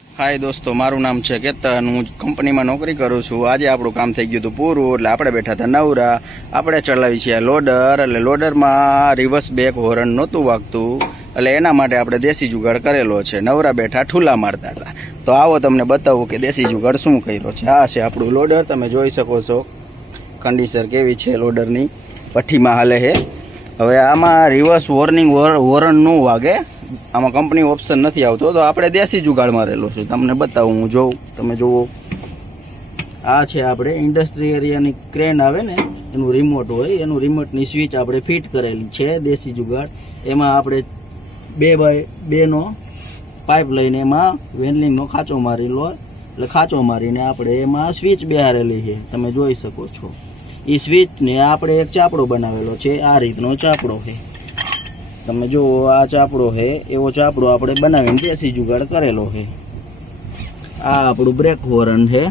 हाय दोस्तों, मारू नाम है केतन। हूँ कंपनी में नौकरी करूँ छूँ। आज आपणु काम थई गयुं हतुं पूरुं एटले आपणे बैठा था नवरा। आपणे चलावी छे लोडर एटले लोडर में रिवर्स बेक होर्न नहोतुं वागतुं एटले एना माटे आपणे देसी जुगाड़ करेलो छे। नवरा बैठा ठूला मारता था। तो आवो तमने बतावुं के देसी जुगाड़ शुं कर्यो छे। आ छे आपणुं लोडर, तमे जोई शको छो कंडीशन केवी छे लोडरनी। पट्टीमां हाले छे। हवे आमां रिवर्स होर्न न वागे, आम कंपनी ऑप्शन नहीं आवतो, तो आपणे देसी जुगाड़ मारेलो छे। तमने बतावुं, हूँ जोऊं, तमे जोवो। आ छे आपणे इंडस्ट्री एरियानी क्रेन आवे ने एनुं रिमोट होय, एनुं रिमोटनी स्विच आपणे फिट करेली छे। देसी जुगाड़ एमां आपणे 2x2 नो पाइप लईने एमां वेल्डिंगनो खांचो मारेलो, એટલે ખાંચો મારીને આપણે એમાં સ્વિચ બેહારેલી છે, તમે જોઈ શકો છો। એ સ્વિચને આપણે એક ચાપડો બનાવેલો છે। આ રીતનો ચાપડો છે, તમે જો આ ચાપડો है, एवो चापड़ो आपणे बनावीने देसी जुगाड़ करेलो है। आ आपणुं ब्रेक होर्न है,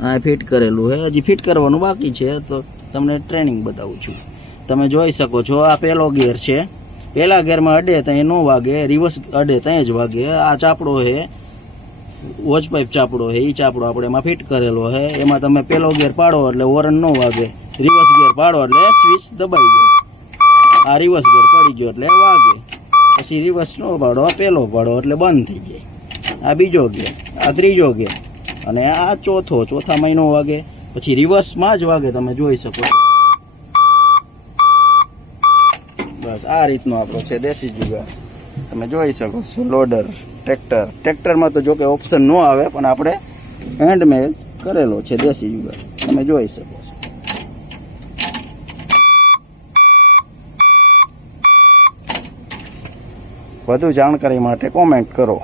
आ फिट करेलुं है। हजी फिट करवानुं बाकी छे, तो तमने ट्रेनिंग बतावुं छुं। तमे जोई शको छो आ पहेलो गियर छे। पहेला गियरमां अडे तई न वागे, रिवर्स अडे तई ज वागे। आ चापड़ो है, वॉच पाइप चापड़ो है। ई चापड़ो आपणे एमां फिट करेलो है। एमां तमे पहेलो गियर पाडो एटले होर्न न वागे, रिवर्स गियर पाडो एटले स्विच दबाई जाय। आ रिवर्स गियर पड़ी गयो एटले वागे, पछी रिवर्स नो पाडो, पहेलो पाडो एटले बंद थई जाय। आ बीजो गियर, आ त्रीजो गियर अने आ चौथा महीनो वागे, पछी रिवर्स में ज वागे। तमे जोई शको छो। बस आ रीतनो आपणो छे देसी जुगाड़। तमे जोई शको छो लोडर, ट्रेक्टर में तो जो के ऑप्शन न आवे, पण आपणे हेन्ड में करेलो छे देसी जुगाड़। तमे जोई शको छो। વધુ જાણકારી માટે કોમેન્ટ કરો।